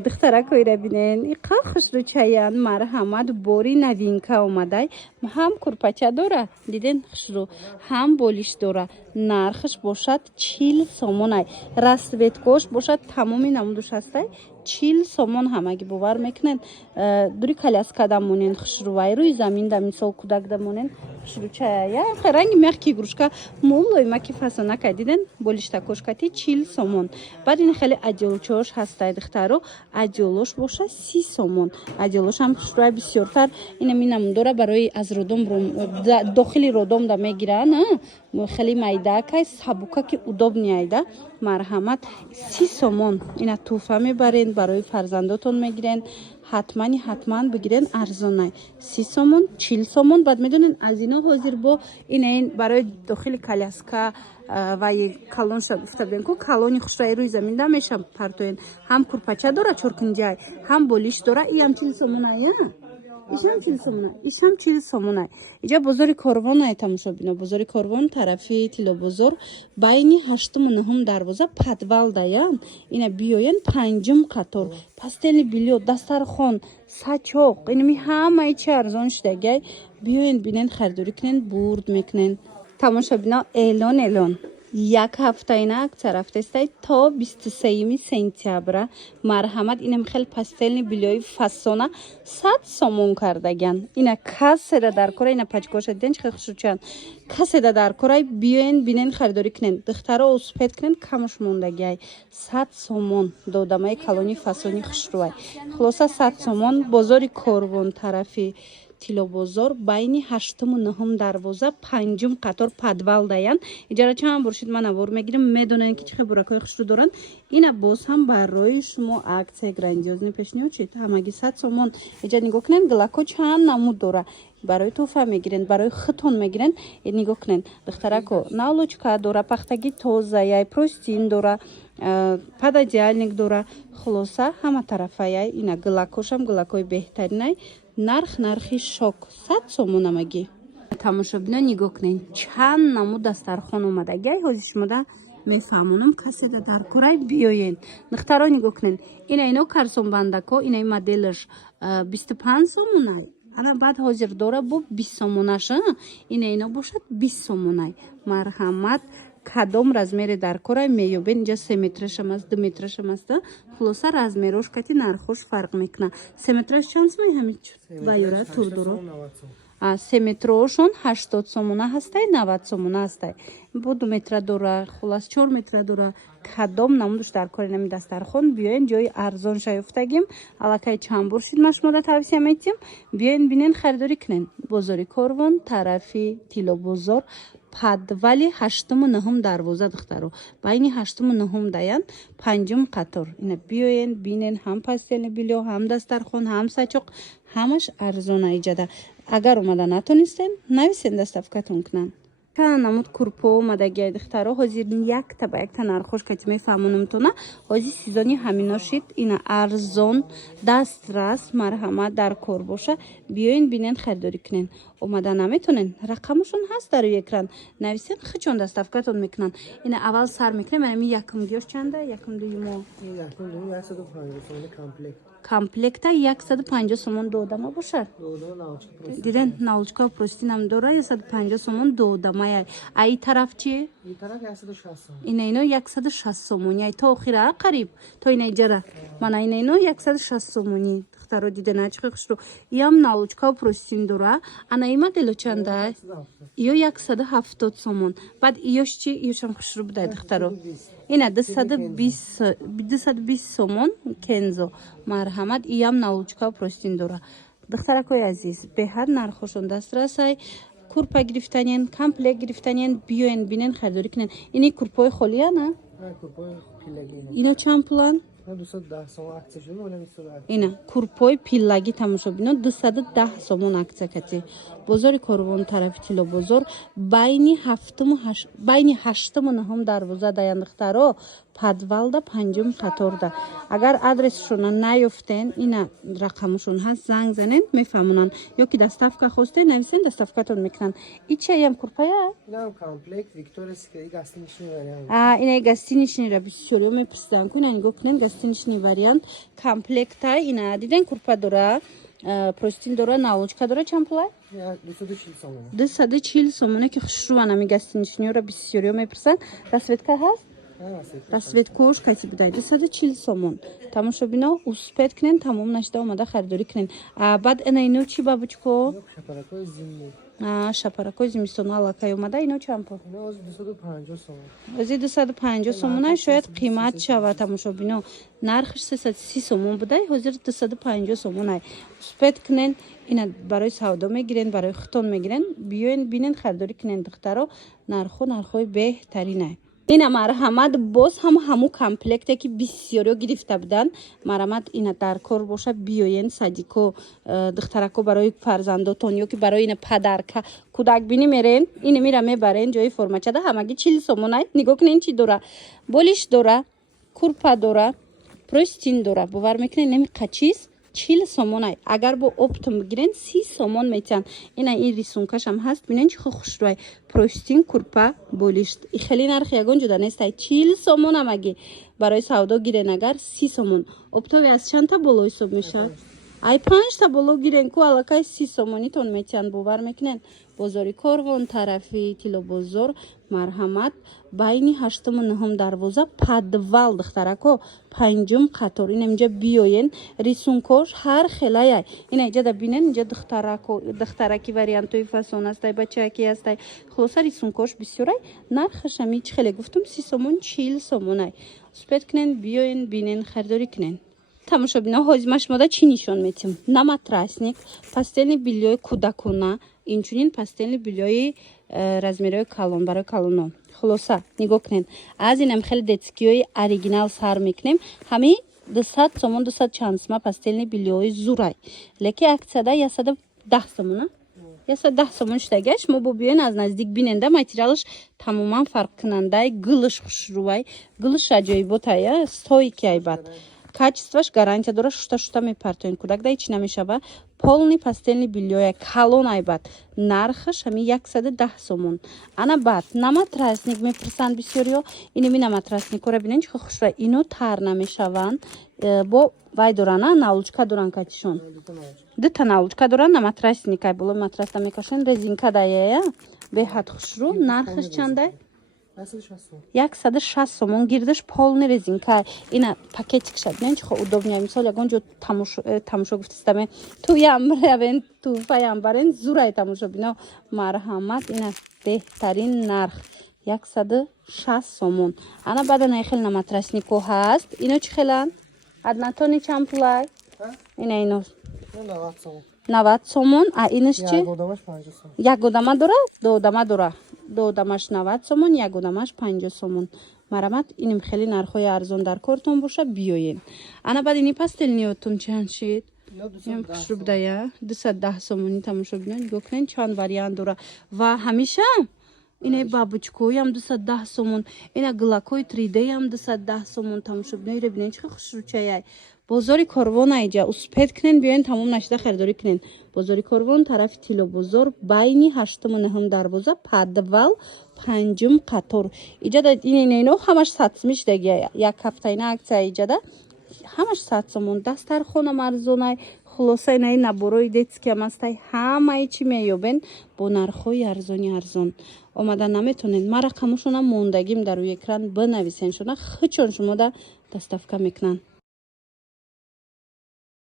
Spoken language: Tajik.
духтаракоира бинен иқа хушрӯчаян марҳамат бори новинка омадай ҳам курпача дора диден хушрӯ ҳам болиш дора нархш бошад 40 сомонай расветкош бошад тамоми намудуш ҳастай 40 сомон ҳамаги бовар мекунен дури коляска дамонен хушрӯвай рӯи замин да мисол кӯдак дамонен хушрӯчая ранги мягкий игрушка муллои маки фасонака диден болиштакошкати 40 сомон баъд ин хеле оделчош ҳастай духтаро одеолош боша 30 сомон одеолош ҳам хушрӯвай бисёртар ина минамун дора барои аз родом дохили родом да мегиран хеле майдакай сабукаки удобниайда марҳамат 30 сомон ина туҳфа мебарен барои фарзандотон мегирен ҳатман бигирен арзонай 30 сомон 40 сомон баъд медонен аз ино ҳозир бо ин барои дохили коляска ва калонша гуфта будем ку калони хушрӯи рӯи замин да меша партоен ҳам курпача дора чоркунҷай ҳам болиш дора иам 40 сомонай ишам 40 сомонай иҷа бозори корвон ай тамошобино бозори корвон тарафи тилобозор байни 8-ум 9-ум дарвоза подвал даян ина биёен 5-ум қатор пастели билё дастархон сачоқ инми ҳамаи чи арзон шудагай биёен бинен харидорӣ кунен бурд мекунен тамошобино эълон як ҳафтаина аксия рафтестай то 23 сентябра марҳамат инам хел пастелни билёи фасона 100 сомон кардаган ина каседа дар кора ина пачкоша диден чихел хушрӯчан каседа дар корай биёен бинен харидорӣ кунен духтаро успед кунен камуш мондагай 100 сомон додамаи калони фасони хушрӯвай хулоса 100 сомон бозори корвон тарафи тилобозор байни 8-ум 9-ум дарвоза 5-ум қатор подвал даян иҷара чанд бор шуд ман авор мегирем медонен ки чихе буракои хушрӯ доран ина боз ҳам барои шумо аксия грандиозни пешниҳод шид ҳамаги 100 сомон иҷа нигоҳ кунен глако чанд намуд дора барои туҳфа мегирен барои хитон мегирен нигоҳ кунен духтарако навлочка дора пахтаги тозаяй простин дора пододеяльник дора хулоса ҳама тарафаяй ина глакошам глакои беҳтаринай нархи шок 100 сомон амаги тамошобино нигоҳ кунен чанд намуд дастархон омадагай ҳозир шумода мефаҳмонам каседа дар курай биёен духтаро нигоҳ кунен ино карсонбандако ина моделаш 25 сомонай ана баъд ҳозир дора бо 20 сомонаш ино бошад 20 сомонай марҳамат кадом размере дар корай меёбен инҷа 3 метрашам аст 2 метрашам аст хулоса размерош кати нархош фарқ мекуна 3 метраш чанд сомон ҳамин вайора турдуро 3 метрошон 80 сомона ҳастай 90 сомона ҳастай бо 2 метра дора хулас 4 метра дора кадом намудуш дар кори нами дастархон биёен ҷои арзон шаёфтагим аллакай чанд бор шуд ма шумода тавсия метиҳам биёен бинен харидорӣ кунен бозори корвон тарафи тилобозор подвали 8-ум 9-ум дарвоза духтаро байни 8-ум 9-ум даян 5-ум қатор ина биёен бинен ҳам пастелни билё ҳам дастархон ҳам сачоқ ҳамаш арзона иҷада агар омада натонистен нависен доставкатон кунан чанд намуд курпо омадагиай духтаро ҳозир якта ба якта нархош кати мефаҳмонамтона ҳозир сезони ҳамино шид ина арзон дастрас марҳамат дар кор боша биёен бинен харидорӣ кунен омада наметонен рақамашон ҳаст дар экран нависен хичон доставкатон мекунан ина аввал сар мекунем ами якум гиёш чанда якум дуюмо комплекта 150 сомон додама бошад диден налочка простинам дора 150 сомон додамай ай тараф чи ина 160 сомони ай то охира қариб то ина иҷара мана ина 160 сомони духтаро дидена чихе хушрӯ иам налочка простин дора ана и модело чанда ё 170 сомон баъд иёш чи иёшам хушрӯ будай духтаро ина 220 сомон кензо марҳамат иам налочка простин дора духтаракои азиз беҳар нархошон дастрасай курпа гирифтанен комплект гирифтанен биёен бинен харидорӣ кунен ини курпои холияна ино чанд пулан ина курпои пиллаги тамошобино 210 сомон аксия кати бозори корвон тарафи тилобозор байни 8-ум 9-ум дарвоза даян духтаро подвалда панҷум қаторда. Агар адресшона наёфтен, ина рақамшон ҳаст, занг занен мефаҳмонанд. ё ки доставка хостен, нависен, доставкатон мекунанд. И чаям курпая? Инам комплект Виктория гостиничный вариант. Ина гостиничныйра бисёр мепурсидан ку, ина нигоҳ кунен гостиничный вариант комплекта. Ина диден курпа дора, простин дора, наулочка дора, чанд пулай? 240 сомон. 240 сомоне ки хушруван ами гостиничныйра бисёр мепурсанд. Расветка ҳаст? Расветкош кайси будай 240 сомон. Тамошобино успед кунен, тамом нашида омада харидорӣ кунен. Баъд ина ино чӣ бабучко? Шапаракои зимний. Шапаракои зимистоно аллакай омада, ино чанд пул? Ино 250 сомон. ози 250 сомон шояд қимат шава. Тамошобино нархш 330 сомон будай, ҳозир 250 сомон ай. Успед кунен, ина барои савдо мегирен, барои хитон мегирен, биёен бинен харидорӣ кунен духтаро, нархои беҳтарин ай. Ина марҳамат боз ҳаму комплекте ки бисёриё гирифта буданд. Марҳамат ина дар кор боша, биёен садико духтарако барои фарзандотон ё ки барои ина падарка кӯдакбинӣ мерен, ина мира мебарен ҷои формачада ҳамагӣ 40 сомон ай. Нигоҳ кунен чӣ дора? Болиш дора, курпа дора, простин дора. Бовар мекунен нами қачис 40 сомон ай. Агар бо оптом бигирен 30 сомон метиҳанд. Ина ин рисункашам ҳаст, бинен чӣ хушрӯй. Простин, курпа, болишт. И хеле нархи ягон ҷуда нест ай. 40 сомон амаги. Барои савдо гирен агар 30 сомон. Оптови аз чанда боло ҳисоб мешавад? Ай 5 та боло гирен ку аллакай 30 сомонитон метиҳанд. Бовар мекунен. Бозори Корвон тарафи Тилобозор, марҳамат, байни 8-ум 9-ум дарвоза, подвал духтарако, 5-ум қатор. Ина инҷа биёен, рисункош ҳар хелай ай. Ина инҷа бинен, инҷа духтараки вариантои фасон астай, бачаки астай. Хулоса рисункош бисёр ай. Нархаш ами чӣ хеле гуфтум 30 сомон, 40 сомон ай. Успед кунен, биёен, бинен, харидорӣ кунен. Тамошобино, ҳозир ма шумода чӣ нишон метиҳам? На матрасник, пастелни биллиёи кӯдакона, инчунин пастелни биллиёи размерои калон, барои калонон. Хулоса, нигоҳ кунен. Аз инам хеле детскиёи оригинал сар мекунем. Ҳами 200 сомон, 200 чандсма пастелни биллиёи зурай. Леки аксияда 110 сомона. 110 сомон штагаш, мо бо биёен аз наздик биненда, материалш тамоман фарқкунандаи гулш хушрӯвай. Гулш аҷоиботай, стойки айбат. Качестваш гарантия дора, шута мепартоен кӯдак да ҳеч намешава. Полни пастелни биллиёя калон айбат. Нархаш ҳами 110 сомон. Ана баъд наматрасник мепурсанд бисёриё. Инеми наматрасникора бинен чӣ хушрӯй. Ино тар намешаванд. Бо вай дорана, наулочка доран катишон. Дута наулочка доран, наматрасник ай болои матраста мекашен, резинка дая. Беҳад хушрӯ. Нархаш чандай? 160 сомон. Гирдаш полни резинка. Ина пакетик шад. Бинен чихо удобния. Мисол ягон ҷо тамошо гуфтистаме. Туям равен, туфаям барен, зурай тамошобино. Марҳамат, ина беҳтарин нарх. 160 сомон. Ана баъда наихел наматраснико ҳаст. Ино чӣ хелан? Аднатони чанд пулай? Ина 90 сомон. 90 сомон. Инаш чӣ? Ягодамаш 50 сомон. Ягодама дора? Додама дора. Додамаш 90 сомон, ягодамаш 50 сомон. Марҳамат, иним хеле нархои арзон дар кортон боша, биёен. Ана баъд ини пастелниётон чанд шид? Ям хушрӯ будая? 210 сомони тамошобино. Нигоҳ кунен чанд вариант дора. Ва ҳамиша инаи бабучкоям 210 сомон. Ина глакои 3D ям 210 сомон тамошобино. Ира бинен чӣ хушрӯчаяй. Бозори Корвон айҷа. Успед кунен, биёен тамом нашида харидорӣ кунен. Бозори Корвон тарафи Тилобозор, байни 8-ум 9-ум дарвоза, подвал, 5-ум қатор. Иҷада ино ҳамаш сатсмиш деги. Як ҳафтаина аксия иҷада. Ҳамаш 100 сомон. Дастархонам арзонай. Хулоса инаи наборои детскиам астай. Ҳамаи чӣ меёбен бо нархои арзон. Омада наметонен. Ма рақамашонам мондагим дар рӯи экран бинависен. Шуна хичон шумода доставка мекунанд.